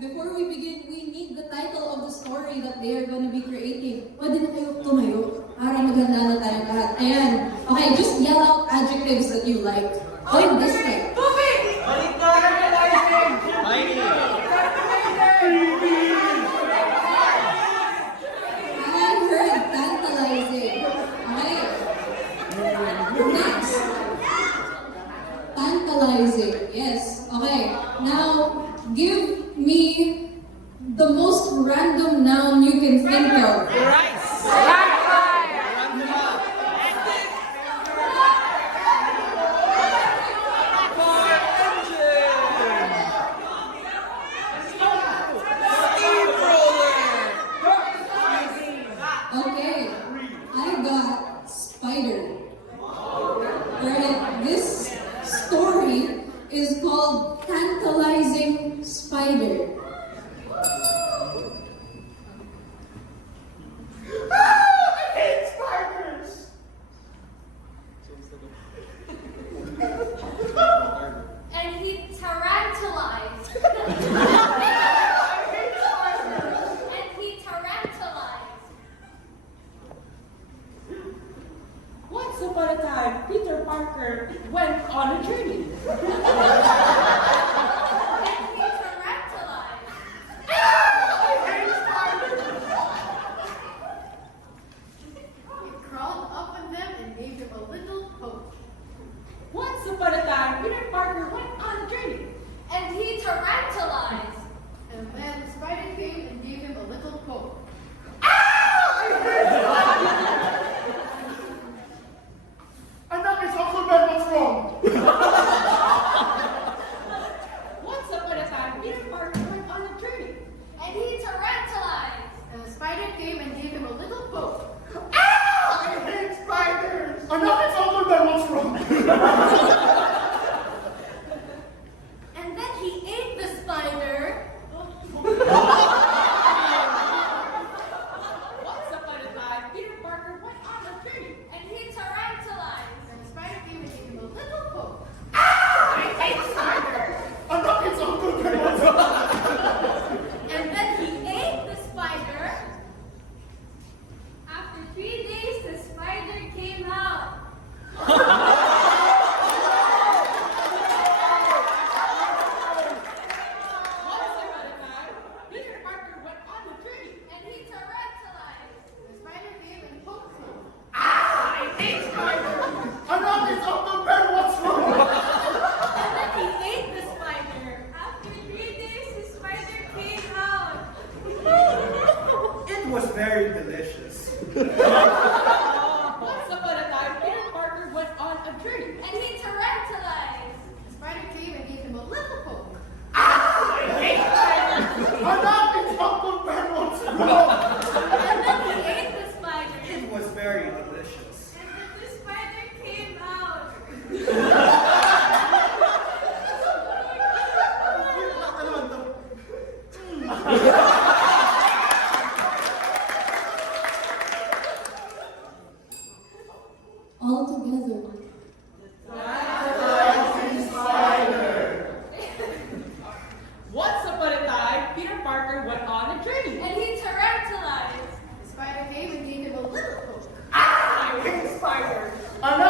before we begin, we need the title of the story that they are going to be creating. Pwede na kayo tumayo para maganda na tayo lahat. Ayan. Okay, just yell out adjectives that you like. Like this time. I heard tantalizing. Okay. Next. Tantalizing. Yes. Okay. Now, give me the most random noun you can think of. Okay, I got spider. Alright, this story is called Tantalizing Spider. I hate spiders! And he tantalized. I hate spiders! And he tantalized. Once upon a time, Peter Parker went on a journey. And he tantalized. I hate spiders! He crawled up on them and gave him a little poke. Once upon a time, Peter Parker went on a journey. And he tantalized. And then the spider came and gave him a little poke. Anak, it's Uncle Ben, what's wrong? Once upon a time, Peter Parker went on a journey. And he tantalized. And the spider came and gave him a little poke. I hate spiders! Anak, it's Uncle Ben, what's wrong? And then he ate the spider. Once upon a time, Peter Parker went on a journey. And he tantalized. And the spider came and gave him a little poke. I hate spiders! Anak, it's Uncle Ben, what's wrong? And then he ate the spider. After 3 days, the spider came out. Once upon a time, Peter Parker went on a journey. And he tantalized. The spider came and poked him. I hate spiders! Anak, it's Uncle Ben, what's wrong? And then he ate the spider. After 3 days, the spider came out. It was very delicious. Once upon a time, Peter Parker went on a journey. And he tantalized. The spider came and gave him a little poke. I hate spiders! Anak, it's Uncle Ben, what's wrong? And then he ate the spider. It was very delicious. And then the spider came out. Ano naman to? All together. Once upon a time, Peter Parker went on a journey. And he tantalized. The spider came and gave him a little poke. I hate spiders! Anak,